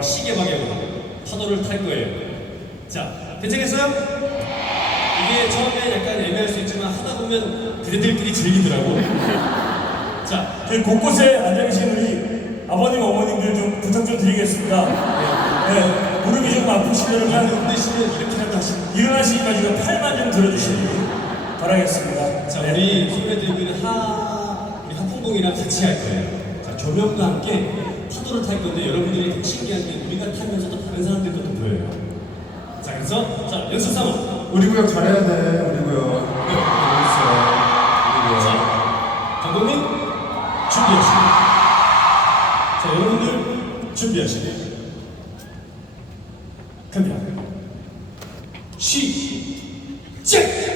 바로 시계 방향으로 파도를 탈 거예요. 자, 괜찮겠어요? 이게 처음에 약간 애매할 수 있지만 하다 보면 그대들끼리 즐기더라고. 자, 그 곳곳에 앉아 계신 우리 아버님, 어머님들 좀 부탁 좀 드리겠습니다. 네, 무릎이 좀 아프시면 힘드시면 이렇게라도 하시면. 일어나시니까 지금 팔만 좀 들어주시기 바라겠습니다. 자, 우리 선배들은 우리 하풍공이랑 같이 할 거예요. 자, 조명과 함께 파도를 탈 건데 여러분들이 되게 신기한 게 우리가 타면서도 다른 사람들 것도 보여요. 자, 그래서 자, 연습 삼아. 우리 구역 잘해야 돼. 우리 구역. 네. 잘했어. 자, 감독님 준비하시고. 자, 여러분들 준비하시고. 갑니다. 시작!